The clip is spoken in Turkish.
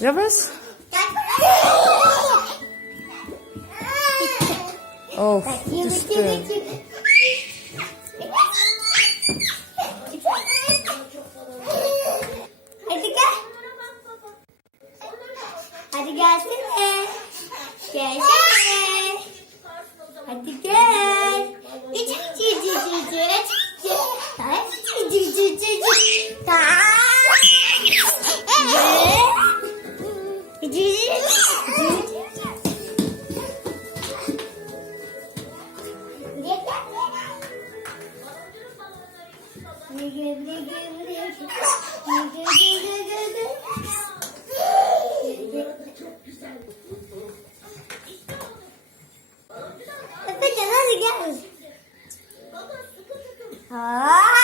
Yavaş. Of düştü. Hadi gel. Hadi gelsene. Gelsene. Hadi gel. Efecan hadi gel. Aa!